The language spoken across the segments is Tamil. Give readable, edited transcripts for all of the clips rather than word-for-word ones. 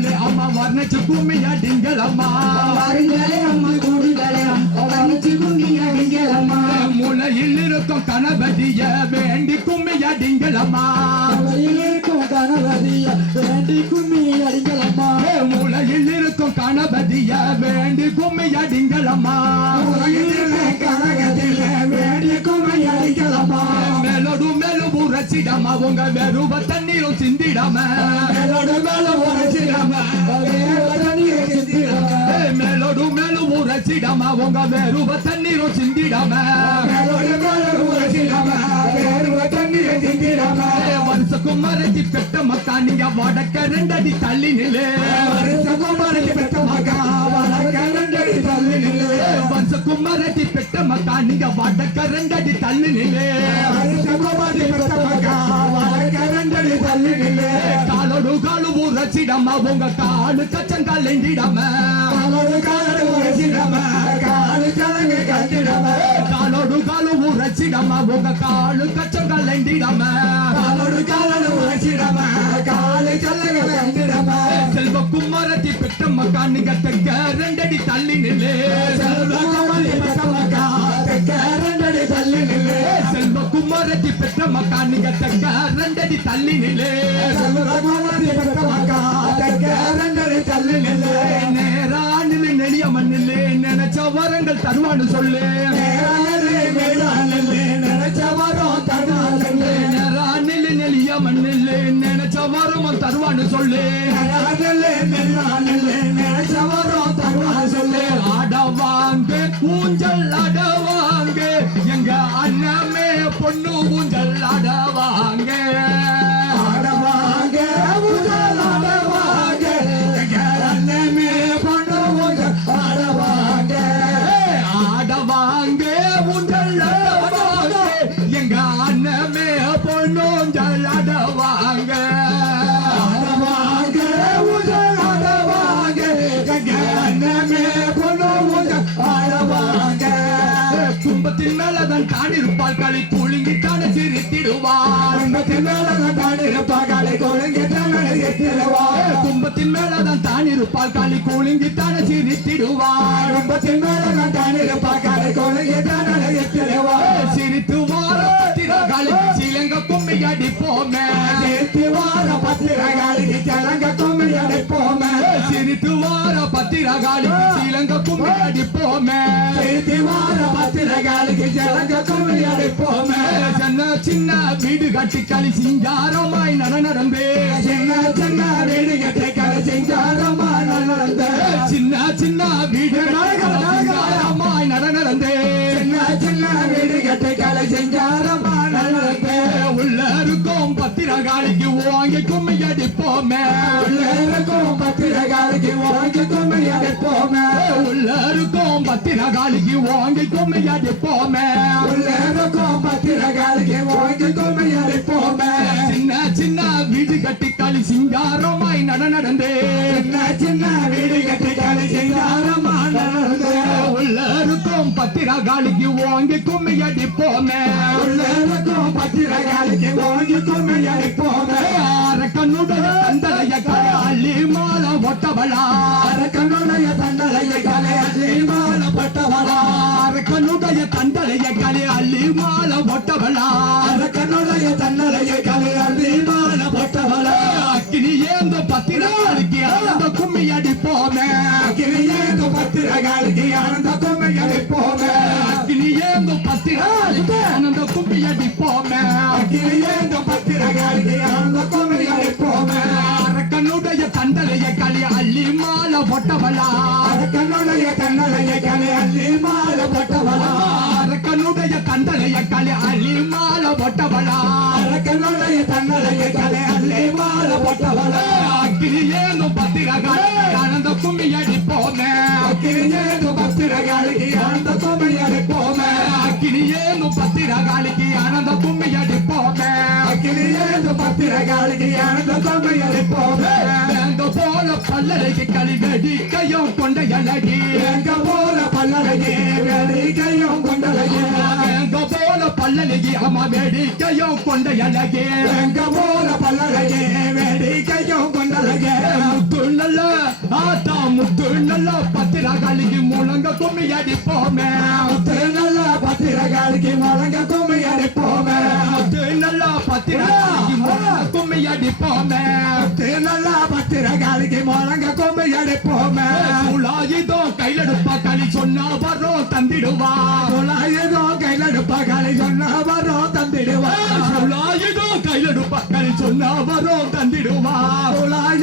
கூடுங்களே அம்மா வர்ணிச்சு கும்மி அடிங்களம்மா வாருங்களே அம்மா கூடுங்களே வர்ணிச்சு கும்மி அடிங்களம்மா மூலையில் இருக்கும் கணபதிய வேண்டி கும்மி அடிங்களம்மா மூலையில் இருக்கும் கணபதிய வேண்டி கும்மி அடிங்களம்மா மூலையில் இருக்கும் கணபதிய வேண்டி கும்மி அடிங்களம்மா கனகதில வேண்டி கும்மி அடிங்களம்மா மேலோடு மேலும் உரைச்சிடாம உங்க வெறுவ தண்ணீரும் சிந்திடாம மேலோடு மேலும் உரைச்சிடாம தண்ணீரும் சிந்திடாம மேலோடு மேலும் உரைச்சிடாம உங்க வெறுவ தண்ணீரும் சிந்திடாம மேலோடு மேலும் உரைச்சிடாம வெறுவ தண்ணீரும் சிந்திடாம வருஷக்கும் மறைச்சி பெற்ற மக்கா நீங்க வடக்க ரெண்டடி தள்ளி நிலே வருஷக்கும் மறைச்சி பெற்ற மக்கா வடக்க ரெண்டடி தள்ளி நிலே வருஷக்கும் மறைச்சி பெற்ற மக்கா நீங்க வடக்க ரெண்டடி தள்ளி நிலே வருஷக்கும் மறைச்சி பெற்ற மக்கா வடக்க ரெண்டடி தள்ளி நிலே காலோடு காலு உரைச்சிடாம உங்க காலு கச்சங்கால் எண்டிடாம காலோடு காலு உரைச்சிடாம காலு சலங்க கட்டிடாம காலோடு காலு உரைச்சிடாம உங்க காலு கச்சங்கால் எண்டிடாம காலோடு காலு உரைச்சிடாம காலு சலங்க கட்டிடாம செல்வ குமாரத்தி பெற்ற மக்கா நீங்க தெக்க ரெண்டடி தள்ளி நிலே செல்வ குமாரத்தி பெற்ற மக்கா தெக்க ரெண்டடி தள்ளி நிலே செல்வ குமாரத்தி பெற்ற மக்கா நீங்க தெக்க ரெண்டடி தள்ளி நிலே செல்வ குமாரத்தி பெற்ற மக்கா தெக்க ரெண்டடி தள்ளி நிலே நேரா நில்லு நெளிய மண்ணிலே நினைச்ச வரங்கள் தருவான்னு சொல்லு நினைச்ச வரும் தருவானே நேரா நில்லு நெளிய மண்ணிலே நினைச்ச வரமும் தருவான்னு சொல்லு நினைச்ச வரும் தருவான் சொல்லு ஆடவாங்க ஊஞ்சல் ஆடவாங்க எங்க அண்ணமே பொண்ணு ஊஞ்சல் ஆடவாங்க ஆடவாங்க ஊஞ்சல் ஆடவாங்க எங்க அண்ணமே பொண்ணு ஊஞ்சல் ஆடவாங்க ஆடவாங்க ஊஞ்சல் ஆடவாங்க எங்க அண்ணமே பொண்ணு ஊஞ்சல் ஆடவாங்க ஆடவாங்க ஊஞ்சல் ஆடவாங்க எங்க அண்ணமே பொண்ணு ஊஞ்சல் ஆடவாங்க கும்பத்தின் மேலதான் தான் இருப்பாள் களி புழுங்கி தானே சிரித்திடுவாள் கும்பத்தின் மேலதான் தான் இருப்பாள் களி குலுங்கி தானே சிரித்திடுவாள் கும்பத்தின் மேலதான் தான் இருப்பாள் களி குலுங்கி தானே சிரித்திடுவாள் கும்பத்தின் மேலதான் தான் இருப்பாள் களி குலுங்கி தானே சிரித்திடுவாள் சிரித்து வார பத்திரகாளி சிலங்க கும்மி அடிப்போமே சிரித்து வார பத்திரகாளிக்கு சிலங்க கும்மி அடிப்போமே சிரித்து வார பத்திரகாளி சிலங்க கும்மி அடிப்போமே சிரித்து வார பத்திரகாளிக்கு சிலங்க கும்மி அடிப்போமே சின்ன சின்ன வீடு கட்டி களி சிங்காரமாய் நடந்து சின்ன சின்ன வீடு கட்டி களி சிங்காரமாய் நடந்து சின்ன சின்ன வீடு சிங்காரமாய் நடந்து சின்ன சின்ன வீடு கட்டி களி சிங்காரமாய் நடந்து உள்ள இருக்கும் பத்திரகாளிக்கு வாங்கி கும்மி அடிப்போமே உள்ள இருக்கும் பத்திரகாளிக்கு வாங்கி கும்மி அடிப்போமே உள்ள இருக்கும் பத்திரகாளிக்கு வாங்கி கும்மி அடிப்போமே உள்ள இருக்கும் பத்திரகாளிக்கு வாங்கி கும்மி அடிப்போமே சின்ன சின்ன வீடு கட்டி களி சிங்காரமாய் நடந்து சின்ன சின்ன வீடு கட்டி களி சிங்காரமாய் நடந்து உள்ள இருக்கும் பத்திரகாளிக்கு வாங்கி கும்மி அடிப்போமே உள்ள இருக்கும் பத்திரகாளிக்கு வாங்கி கும்மி அடிப்போமே அரக்கனுடைய தந்தலைய அள்ளி மாலை ஒட்டவளா அரக்கனுடைய தண்டலைய கலை அள்ளி மாலை பட்டவளா அரக்கனுடைய தந்தலைய கலை அள்ளி மாலை ஒட்டவளா அரக்கனுடைய தண்டலைய கலை அள்ளி மாலை பட்டவளா அக்கினி ஏந்த பத்திரகாளிக்கு அந்த கும்மி அடிப்போமே அக்கினி ஏந்த பத்திரகாளிக்கு ஆனந்த கும்மி அடிப்போமே அக்கினி ஏந்த பத்திரகாளிக்கு அந்த கும்மி அடிப்போமே அக்கினி ஏந்த பத்திரகாளிக்கு ஆனந்த கும்மி அடிப்போமே அரக்கனுடைய தண்டலைய களி அள்ளி மாலை ஒட்டவளா அரக்கனுடைய தண்டலைய கலை அள்ளி மாலை பட்டவளா அரக்கனுடைய தண்டலைய களி அள்ளி மாலை ஒட்டவளா அரக்கனுடைய தண்டலைய கலை அள்ளி மாலை பட்டவளா அக்கினி ஏந்த பத்திரகாளி ஆனந்த கும்மி அடிப்போமே அக்கினி ஏந்த பத்திரகாளிக்கு ஆனந்த கும்மி அடிப்போமே அக்கினி ஏந்த பத்திரகாளிக்கு ஆனந்த கும்மி அடிப்போமே அக்கினி ஏந்த பத்திரகாளிக்கு ஆனந்த கும்மி அடிப்போமே எங்க போல பல்லறைக்கு களி வெடிக்கையும் கொண்ட அழகி எங்க போல பல்லழகி வேடிக்கையும் கொண்டழகி எங்க போல பல்லறை அழகி அம்மா வேடிக்கையும் கொண்ட அழகே எங்க போல பல்லழகே வேடிக்கையும் கொண்டழகே முத்து நல்ல ஆத்தா முத்து நல்ல பத்திரகாளிக்கு முழங்க கும்மி அடிப்போமே முத்து நல்ல பத்திரகாளிக்கு முழங்க கும்மி அடிப்போமே முத்து நல்ல பத்திரகாளிக்கு முழங்க கும்மி அடிப்போமே முத்து நல்ல பத்திரகாளிக்கு முழங்க கும்மி அடிப்போமே சுலாயுதோ கையிலெடுப்பா களி சொன்னா வரும் தந்திடுவா ஏதோ கையில எடுப்பா காலை சொன்னா வரும் தந்திடுவா சுலாயுதோ கையிலெடுப்பா களி சொன்னா வரும் தந்திடுவா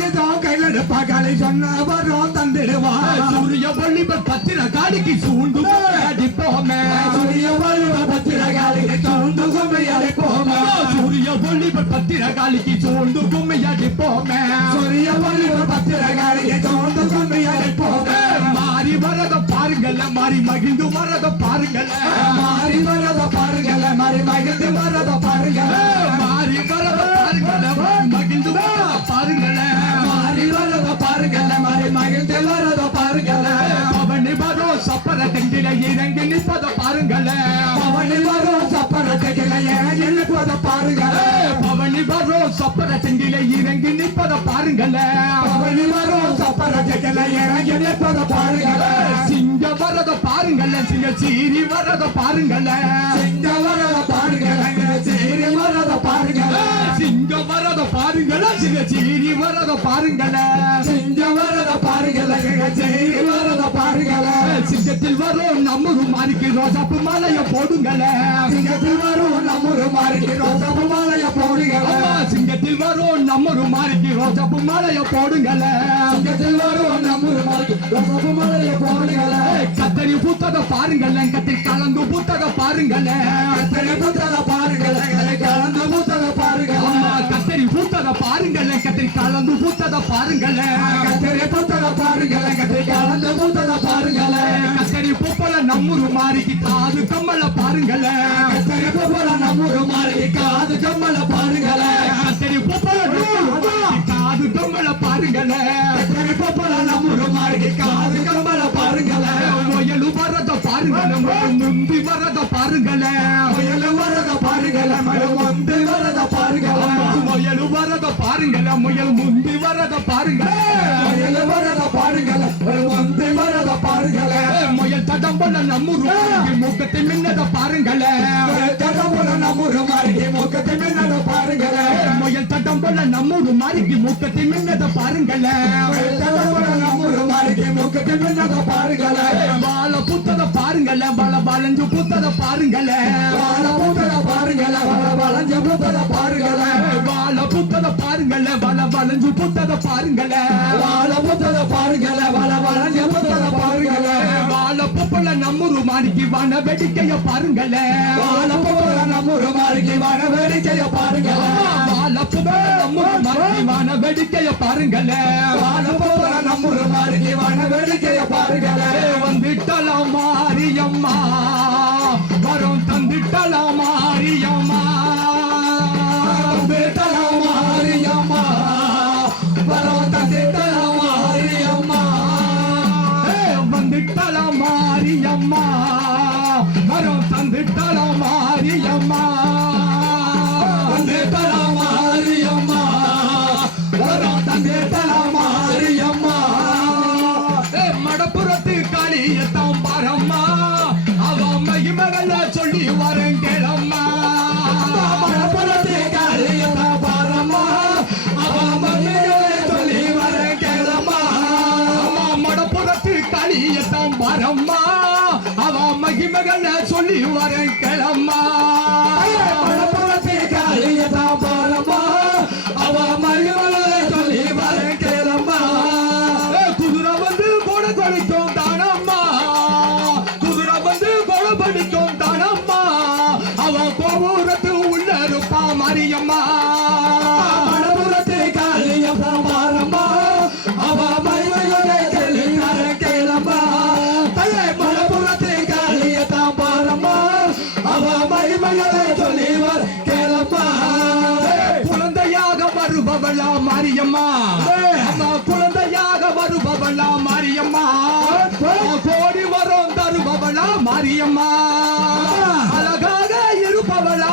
ஏதோ கையில எடுப்பா காலை சொன்னா வரும் தந்திடுவா சூரிய வள்ளிபர் பத்திரகாளிக்கு சூழ்ந்து அடிப்போமே சூரிய வள்ளிவ பத்திரகாளிக்கு சூழ்ந்து கும்மி அடிப்போமே சூரிய வள்ளிபர் பத்திரகாளிக்கு சூழ்ந்து கும்மி அடிப்போமே சூரிய வள்ளிவ பத்திரகாளிக்கு சூழ்ந்து கும்மி அடிப்போமே மாறி வரத பாருங்கல்ல மாறி மகிழ்ந்து வரத பாருங்கல்ல மாறி வரத பாருங்கல மாறி மகிழ்ந்து வரத பாருங்கல மாறி வரத பாருங்கல்ல மாறி மகிழ்ந்து வரத பாருங்கல்ல மாறி வரத பாருங்கல மாறி மகிழ்ந்து வரத பாருங்கல பவனி வரும் சப்பர தெங்கில இறங்கி நிற்பத பாருங்கல்ல பவனி வரும் சப்பரத்துக்கில எழுப்பத பாருங்கல பவனி வரும் சப்பர தெங்கில இறங்கி நிற்பத பாருங்கல்ல பவனி வரும் சப்பரத்துக்கில எழுப்பத பாருங்கல சிங்க வரத பாருங்கல்ல சிங்க சீரி வரத பாருங்கல்ல சிங்க வரத பாருங்கல சீரி வரத பாருங்கல சிங்க வரத பாருங்கல்ல சிங்க சீரி வரத பாருங்கல்ல சிங்க வரத பாருங்கல சீரி வரத பாருங்கல சிங்கத்தில் வரும் நம்மூரு மாறிக்கு ரோசாப்பு மாலைய போடுங்கல சிங்கத்தில் வரும் நம்மூரு மாறிக்கு ரோசாப்பு மாலைய போடுங்கல சிங்கத்தில் வரும் நம்மூரு மாறிக்கு ரோசாப்பு மாலைய போடுங்கல சிங்கத்தில் வரும் நம்மூரு மாறிக்கு ரோசாப்பு மாலைய போடுங்கல கத்தரி பூத்தத பாருங்கல்ல கத்தி கலந்து பூத்தத பாருங்கல்ல கத்தரி பூத்தத பாருங்கல கலந்து பூத்தத பாருங்கல கத்தரி பூத்தத பாருங்கல்ல கத்தி கலந்து பூத்தத பாருங்கல்ல கத்தரி பூத்தத பாருங்கல கத்தி கலந்து பூத்தத பாருங்கல கத்தரி பூப்பல நம்மூரு மாறிக்கு காது கம்மல பாருங்கல்ல கத்தரி பூப்பல நம்மூரு மாறிக்கு காது கம்மல பாருங்கல கத்தரி பூப்பல காது கம்மல பாருங்கல்ல கத்தரி பூப்பல நம்மூரு மாறிக்கு காது கம்மல பாருங்கல முயலு வரத பாருங்கல்ல முந்தி வரத பாருங்கல்ல முயலு வரத பாருங்கல முந்தி வரத பாருங்கல முயலு வரத பாருங்கல்ல முயல் முந்தி வரத பாருங்கல்ல முயலு வரத பாருங்கல முந்தி வரத பாருங்கல முயல் தடம் போல நம்மூரு மூக்கத்தை மின்னத பாருங்கல்ல தடம் போல நம்மூரு மாறிக்கு மூக்கத்தை மின்னத பாருங்கல முயல் தடம் போல நம்மூரு மாறிக்கு மூக்கத்தை மின்னத பாருங்கல்ல தடம் போல நம்மூரு மாறிக்கு மூக்கத்தை மின்னத பாருங்கல வாழ பூத்தத பாருங்கல்ல வள வளைஞ்சு பூத்தத பாருங்கல்ல வாழ பூத்தத பாருங்கல வள வளைஞ்சு பூத்தத பாருங்கல வாழ பூத்தத பாருங்கல்ல வள வளைஞ்சு பூத்தத பாருங்கல்ல வாழ பூத்தத பாருங்கல வள வளைஞ்சு பூத்தத பாருங்கல வாழ பூப்பல நம்மூரு மாறிக்கு வன வெடிக்கைய பாருங்கல்ல வாழ பூப்பல நம்மூரு மாறிக்கு வன வேடிக்கைய பாருங்கல வாழ பூப்பல நம்மூரு மாறிக்கு வன வெடிக்கைய பாருங்கல்ல வாழ பூப்பல நம்மூரு மாறிக்கு வன வேடிக்கைய பாருங்கல வந்துட்டலாம் மாரியம்மா வரும் தந்துட்டலாம் மாரியம்மா வந்துட்டலாம் மாரியம்மா வரும் தந்துட்டலாம் மாரியம்மா வந்துட்டலாம் மாரியம்மா வரும் தந்துட்டலாம் மாரியம்மா வந்துட்டலாம் மாரியம்மா வரும் தந்துட்டலாம் மாரியம்மா மடப்புறத்து காளியத்தான் பாரம்மா அவ மகிமகள சொல்லி வரேன் கேளம்மா மடப்புறத்து காளியத்தான் பாரம்மா அவ மகிமகளை சொல்லி வரேன் கேளம்மா மடப்புறத்து காளியத்தான் பாரம்மா அவ மகிமகள சொல்லி வரேன் கேளம்மா மடப்புறத்து காளியத்தான் பாரம்மா அவ மகிமகளை சொல்லி வரேன் கேளம்மா குதிரை வந்து கொடை கொடிக்கும் தானம்மா குதிரை வந்து கொடை படிக்கும் தானம்மா அவ கோபுரத்து உள்ள இருப்பா மாரியம்மா மடப்புறத்து காளியத்தான் பாரம்மா அவ மகிமகளை சொல்லி வரேன் கேளம்மா மடப்புறத்து காளியத்தான் பாரம்மா அவ மகிமகளை சொல்லி வரேன் கேளம்மா குழந்தையாக வருபவளா மாரியம்மா அம்மா குழந்தையாக வருபவளா மாரியம்மா கோடி வரும் தருபவளா மாரியம்மா அழகாக இருப்பவளா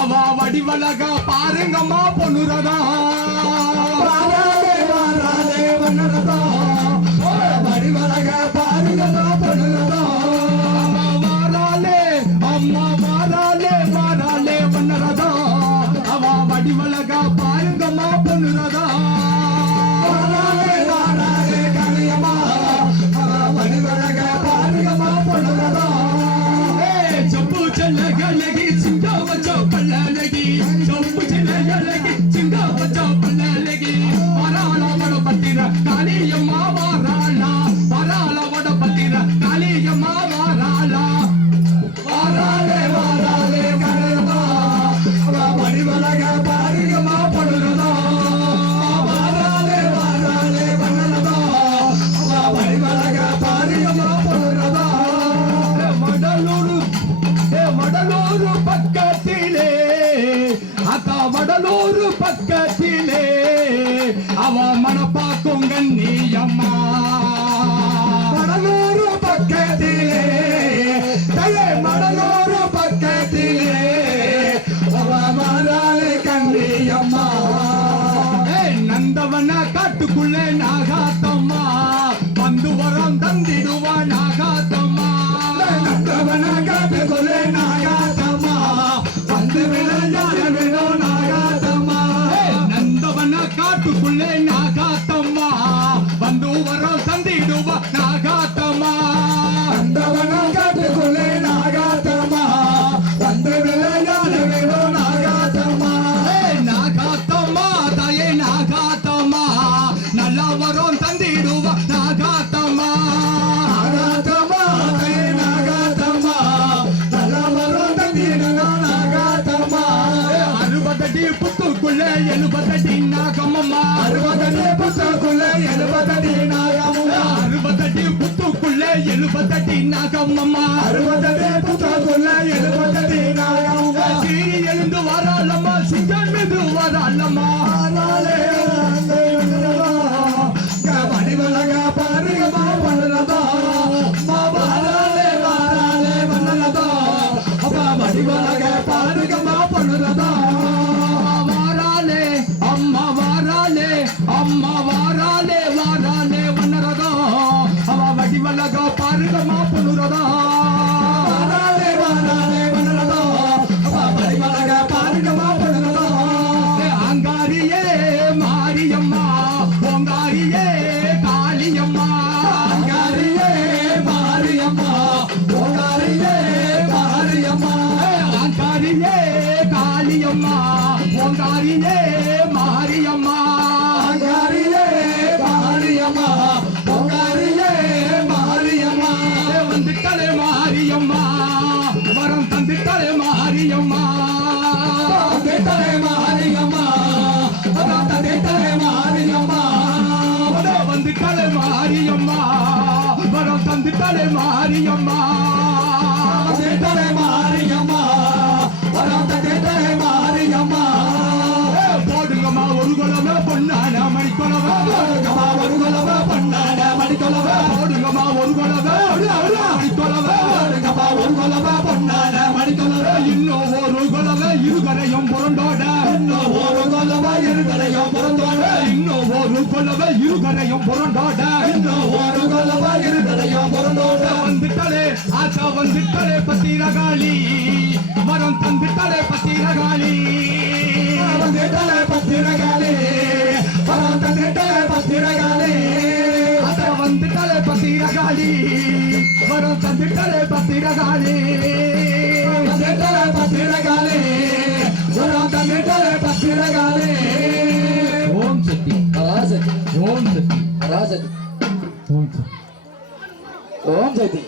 அவ வடிவழக பாருங்கம்மா பொண்ணுரதா வாராதே வாராதே வண்ணரதா வடிவழக பாருங்கம்மா பொண்ணுரதா வாராலே அம்மா வாராலே வாராலே வண்ணரதா அவ வடிவழக பாருங்கம்மா பொண்ணுரதா வாராதே வாராதே கனியம்மா வடிவழக பாருங்கம்மா பொண்ணுரதா ஜம்பு செல்லகலகி சிங்க வச்ச பல்லலகி ஜம்பு செல்லகலகி சிங்க வச்ச பல்லலகி வராள வட பத்திர காளியம்மா வாராளா வராள வட பத்திர காளியம்மா வாராளா வாராதே வாராதே கனியம்மா வடிவழக பாருங்கம்மா பொண்ணுரதா வாராதே வாராதே வண்ணரதா வடிவழக பாருங்கம்மா பொண்ணுரதா வடலூரு பக்கத்திலே அக்கா வடலூரு பக்கத்திலே அவ மனப்பாக்கும் கண்ணியம்மா மடலூரு பக்கத்திலே தலை மடலூரு பக்கத்திலே மாறாளே கண்ணியம்மா நந்தவன காட்டுக்குள்ளே நாகாத்தம்மா வந்து வரம் தந்திடுவா நாகாத்தம்மா நந்தவன காட்டுக்குள்ளே நாகாத்தம்மா வந்து விளையாட விடும் நாகாத்தம்மா நந்தவன காட்டுக்குள்ளே நாகாத்தம்மா வந்து வரம் தந்திடுவா நாகாத்தம்மா நந்தவன காட்டுக்குள்ளே நாகாத்தம்மா வந்து விளையாட விடும் நாகாத்தம்மா நாகாத்தம்மா தாயே நாகாத்தம்மா நல்லா வரும் தந்திடுவா நாகாத்தம்மா நாகாத்தம்மா நாகாத்தம்மா நல்ல வரும் தந்திடுவா நாகாத்தம்மா 60 அடி புத்துக்குள்ளே 70 அடி நாகம்மா 60 அடி புத்துக்குள்ளே 70 அடி நாகம்மா 60 அடி புத்துக்குள்ளே 70 அடி நாகம்மா 60 அடி புத்துக்குள்ளே 70 அடி நாகம்மா சீரி எழுந்து வராளம்மா சிங்கம் மீது வராளம்மா நாளே வடிவழக பாருங்கம்மா வண்ணரதா வாராலே வாராலே வண்ணரதா வடிவழக பாருங்கம்மா வண்ணரதா வாராலே அம்மா வாராலே அம்மா வாராலே வாராலே வண்ணரதா அவ வடிவழக பாருங்கம்மா பொண்ணுரதா வாராலே வாராலே வண்ணரதா வடிவழக பாருங்கம்மா வண்ணரதா அங்காரியே மாரியம்மா பொங்காரியே காளியம்மா அங்காரியே மாரியம்மா ஓங்காரியே மாரியம்மா அங்காரியே காளியம்மா பொங்காரியே மாரியம்மா அங்காரியே மாரியம்மா ஓங்காரியே மாரியம்மா வந்துட்டலே மாரியம்மா வரம் தந்துட்டலே மாரியம்மா தந்தே மாரியம்மா தந்தே மாரியம்மா வந்துட்டலே மாரியம்மா வரம் தந்துட்டலே மாரியம்மா தந்தே மாரியம்மா தந்தே மாரியம்மா போடுங்கம்மா ஒரு குலவை பொண்ணான மணிக்குலவை போடுங்கம்மா ஒரு குலவை பொண்ணான மணிக்குலவை போடுங்கம்மா ஒரு குலவை மணிக்குலவை போடுங்கம்மா ஒரு குலவை பொண்ணான மணிக்குலவை இன்னும் ஒரு குலவை இருகரையும் புரண்டோட இன்னும் ஒரு குலவை இருகரையும் பிறந்தோட இன்னும் ஒரு குலவை இருகரையும் புரண்டோட இன்னும் ஒரு குலவை இருகரையும் பிறந்தோட வந்துட்டலே ஆசா வந்துட்டலே பத்திரகாளி வரம் தந்துட்டலே பத்திரகாளி வந்துட்டலே பத்திரகாளி வரம் தந்துட்டலே பத்திரகாளி ஆசா வந்துட்டலே பத்திரகாளி வரம் தந்துட்டலே பத்திரகாளி வந்துட்டலே பத்திரகாளி வரம் தந்துட்டலே பத்திரகாளி ஓம் சக்தி பராசக்தி ஓம் சக்தி பராசக்தி ஓம் சக்தி ஓம் சக்தி